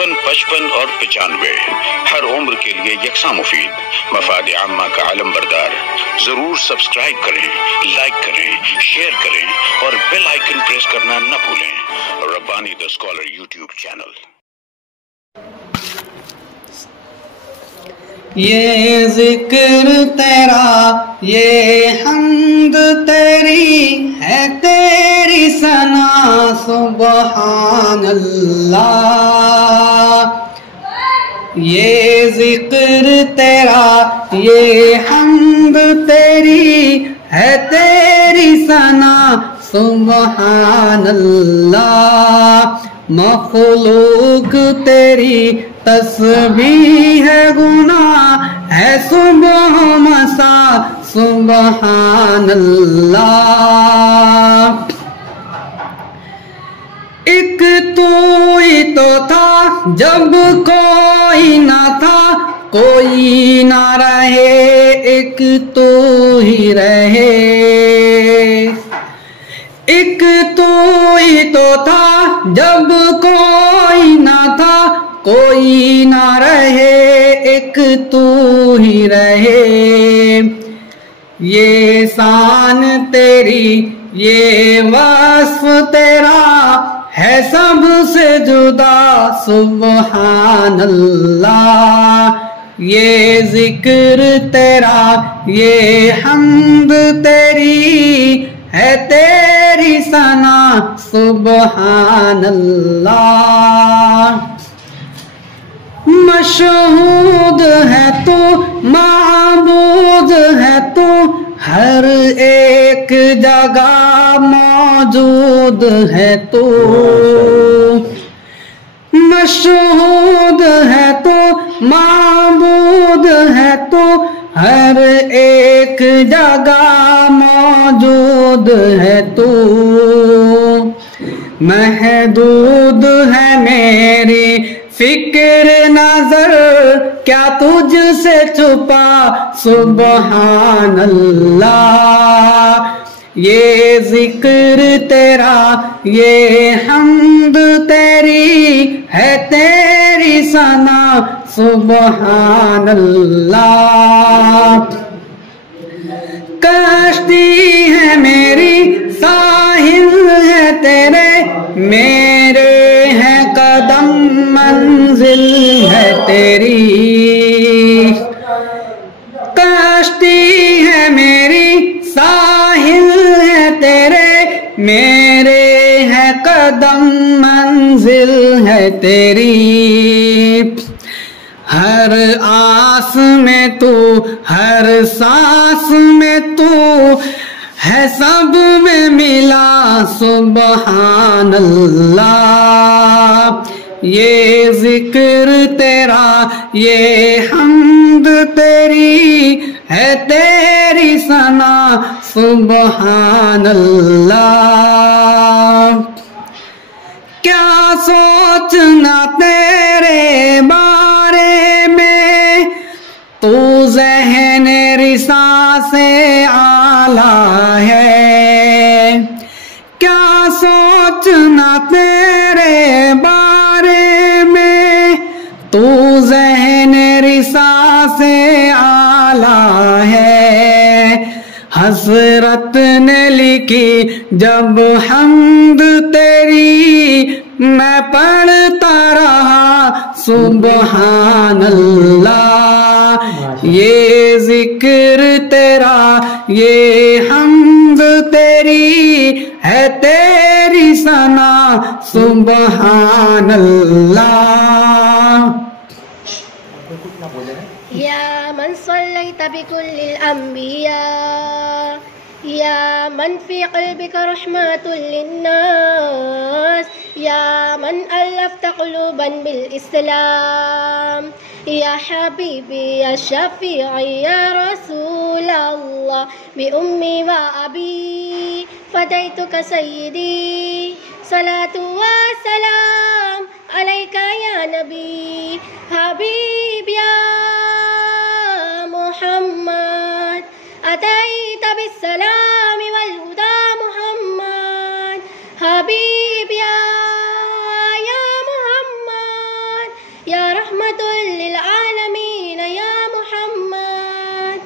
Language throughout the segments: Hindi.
55, 55 और 95 हर उम्र के लिए यकसा मुफीद, मफाद आम्मा का आलम बरदार। जरूर सब्सक्राइब करें, लाइक करें, शेयर करें और बेल आइकन प्रेस करना न भूलें। Rabbani the scholar YouTube channel. ये जिक्र तेरा, ये हम्द तेरी है, तेरी सना सुबहान अल्लाह। ये जिक्र तेरा, ये हम्द तेरी है, तेरी सना सुबहान अल्लाह। मखलूक तेरी तस्बीह है, गुनाह है सुबह मसा सुबहान अल्लाह। एक तू ही तो था जब कोई ना था, कोई ना रहे एक तू ही रहे। एक तू ही तो था जब कोई ना था, कोई ना रहे एक तू ही रहे। ये शान तेरी, ये वस्फ तेरा है सबसे जुदा सुबहान अल्लाह। ये जिक्र तेरा, ये हम्द तेरी है, तेरी सना सुबहान अल्लाह। मशहूद है तू, माबूद है तू, हर एक जगह मौजूद है तू। मशहूद है तू, माबूद है तू, हर एक जगह मौजूद है तू। महदूद है मेरी फिक्र नजर, क्या तुझसे छुपा सुबहान अल्लाह। ये जिक्र तेरा, ये हम्द तेरी है, तेरी सना सुबहान अल्लाह। कश्ती है मेरी, साहिल है तेरे, मेरे हैं कदम, मंजिल है तेरी। कश्ती है मेरी, साहिल है तेरे, मेरे हैं कदम, मंजिल है तेरी। हर आस में तू, हर सांस में तू है, सब में मिला सुबहान अल्लाह। ये जिक्र तेरा, ये हम्द तेरी है, तेरी सना सुबहान अल्लाह। क्या सोचना तेरे बारे में, तू ज़हन रिसा से आला है। क्या सोचना तेरे बारे में, तू ज़हन रिसा से आला है। हसरत ने लिखी जब हम्द तेरी, मैं पढ़ता रहा सुबहान अल्लाह। ये जिक्र तेरा, ये हम्द तेरी है, तेरी सना सुबहान अल्लाह। या मन सल्लैत बिकुल्लिल अंबिया, या मन फी क़ल्बिका रहमतुल लिन्नास, या मन अल्लफ़्त क़ुलूबन बिल इस्लाम, या हबीबी या शफ़ीई या रसूल अल्लाह, बि उम्मी व अबी फ़दैतुका सय्यदी, सलातु व सलाम अलैका या नबी हबीब या मुहम्मद, अतैत बिस्सलाम वल हुदा मुहम्मद, हबीब या मुहम्मद, या रहमतुल लिल आलमीन या मुहम्मद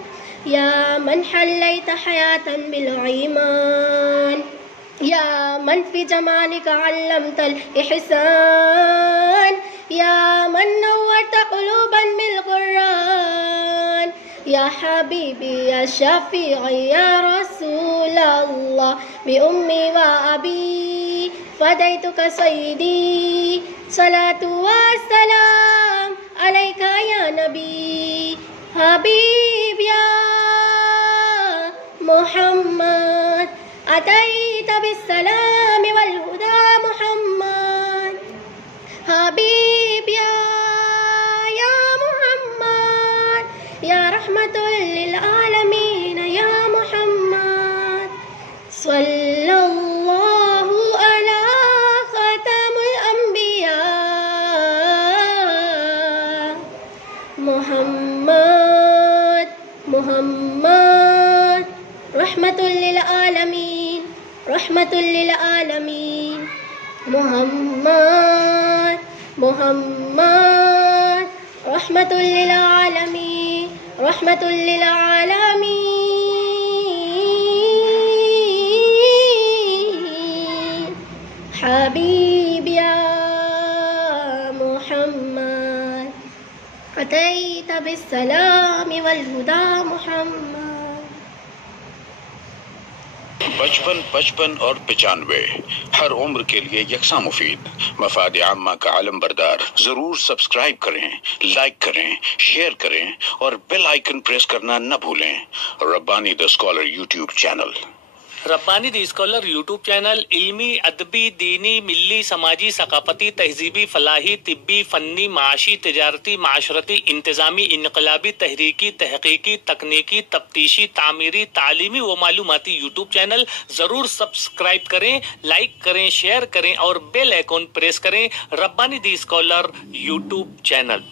या मन हल्लैत हयातन बिल ईमान या मन फी जमालिक अल्लमतल इहसान या मन नव्वरत क़ुलूबन बिल क़ुरआन या हबीबी या शफीई या रसूल अल्लाह बि उम्मी व अबी फ़दैतुक सय्यदी सलातु व सलाम अलैका या नबी हबीब या मुहम्मद अतैत बिस्सलाम वल हुदा मुहम्मद हबीब या मुहम्मद या रहमतुल लिल आलमीन या मुहम्मद सल्लल्लाहु अला खतमुल अंबिया मुहम्मद मुहम्मद रहमतुल लिल आलमीन रहमतुल लिल आलमीन मुहम्मद मुहम्मद रहमतुल लिल आलमीन रहमतुल लिल आलमीन हबीब या मुहम्मद अतैत बिस्सलाम वल हुदा मुहम्मद। 55, 55 और 95 हर उम्र के लिए यकसा मुफीद मफाद आम्मा का आलम बरदार। जरूर सब्सक्राइब करें, लाइक करें, शेयर करें और बेल आइकन प्रेस करना न भूलें। Rabbani the scholar YouTube channel. Rabbani the scholar YouTube channel इल्मी, अदबी, दीनी, मिल्ली, समाजी, सकाफती, तहजीबी, फलाही, तिब्बी, फन्नी, माशी, तिजारती, माशरती, इंतजामी, इनकलाबी, तहरीकी, तहकीकी, तकनीकी, तफ्तीशी, तामीरी, तालीमी व मालूमाती यूट्यूब चैनल। जरूर सब्सक्राइब करें, लाइक करें, शेयर करें और बेल आइकन प्रेस करें। Rabbani the scholar YouTube channel.